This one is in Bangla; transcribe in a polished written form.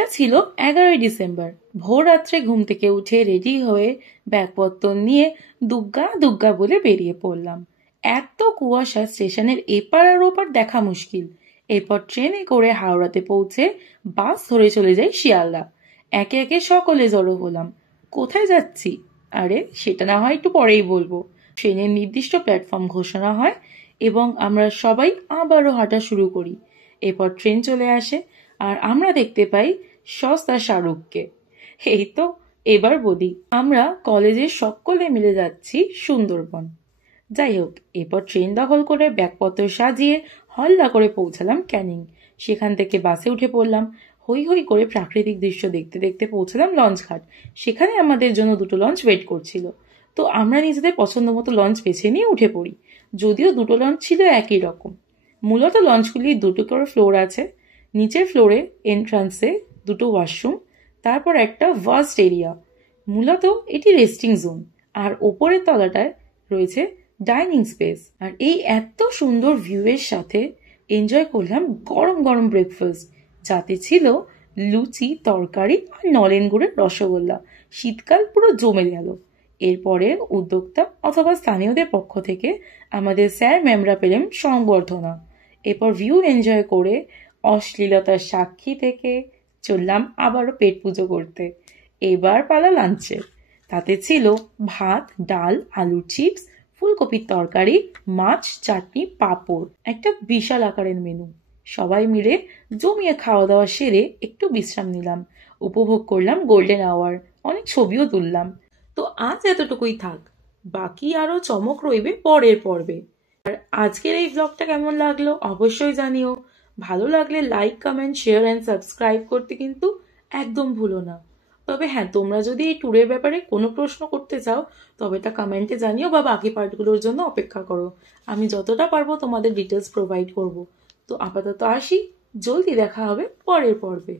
এটা ছিল 11ই ডিসেম্বর। ভোর রাত্রে ঘুম থেকে উঠে রেডি হয়ে ব্যাগপত্র নিয়ে দুগ্গা দুগ্গা বলে বেরিয়ে পড়লাম। এত কুয়াশা, স্টেশনের এপার আর ওপার দেখা মুশকিল। এরপর ট্রেনে করে হাওড়াতে পৌঁছে বাস ধরে চলে যাই শিয়ালদা। একে একে সকলে জড়ো হলাম। কোথায় যাচ্ছি? আরে সেটা না হয় একটু পরেই বলবো। ট্রেনের নির্দিষ্ট প্ল্যাটফর্ম ঘোষণা হয় এবং আমরা সবাই আবারও হাঁটা শুরু করি। এরপর ট্রেন চলে আসে আর আমরা দেখতে পাই সস্তা শাহরুখকে। এই তো, এবার বলি, আমরা কলেজের সকলে মিলে যাচ্ছি সুন্দরবন। যাই হোক, এরপর ট্রেন দখল করে ব্যাগপত্র সাজিয়ে হল্লা করে পৌঁছালাম ক্যানিং। সেখান থেকে বাসে উঠে পড়লাম। হই হই করে প্রাকৃতিক দৃশ্য দেখতে দেখতে পৌঁছালাম লঞ্চ ঘাট। সেখানে আমাদের জন্য দুটো লঞ্চ ওয়েট করছিল। তো আমরা নিজেদের পছন্দ মতো লঞ্চ বেছে নিয়ে উঠে পড়ি। যদিও দুটো লঞ্চ ছিল একই রকম। মূলত লঞ্চগুলির দুটো করে ফ্লোর আছে। নিচের ফ্লোরে এন্ট্রান্সে দুটো ওয়াশরুম, তারপর একটা ভাস্ট এরিয়া। মূলত এটি রেস্টিং জোন। আর ওপরের তলাটায় রয়েছে ডাইনিং স্পেস। আর এই এত সুন্দর ভিউ এর সাথে এনজয় করলাম গরম গরম ব্রেকফাস্ট, যাতে ছিল লুচি, তরকারি আর নলেন গুড়ের রসগোল্লা। শীতকাল পুরো জমে গেল। এরপরে উদ্যোক্তা অথবা স্থানীয়দের পক্ষ থেকে আমাদের স্যার ম্যামরা পেলেন সংবর্ধনা। এরপর ভিউ এনজয় করে অশ্লীলতার সাক্ষী থেকে চললাম আবারও পেট পুজো করতে। এবার পালা লাঞ্চের। তাতে ছিল ভাত, ডাল, আলুর চিপস, ফুলকপির তরকারি, মাছ, চাটনি, পাঁপড়। একটা বিশাল আকারের মেনু। সবাই মিলে জমিয়ে খাওয়া দাওয়া সেরে একটু বিশ্রাম নিলাম। উপভোগ করলাম গোল্ডেন আওয়ার। অনেক ছবিও তুললাম। তো আজ এতটুকুই থাক, বাকি আরো চমক রইবে পরের পর্বে। আর আজকের এই ব্লগটা কেমন লাগলো অবশ্যই জানিও। ভালো লাগলে like, comment, share and subscribe করতে কিন্তু একদম ভুলো না। তবে হ্যাঁ, তোমরা যদি এই ট্যুরের ব্যাপারে কোনো প্রশ্ন করতে চাও তবে তা কমেন্টে জানিও বা বাকি পার্টগুলোর জন্য অপেক্ষা করো। আমি যতটা পারবো তোমাদের ডিটেলস প্রোভাইড করব। তো আপাতত আসি, জলদি দেখা হবে পরের পর্বে।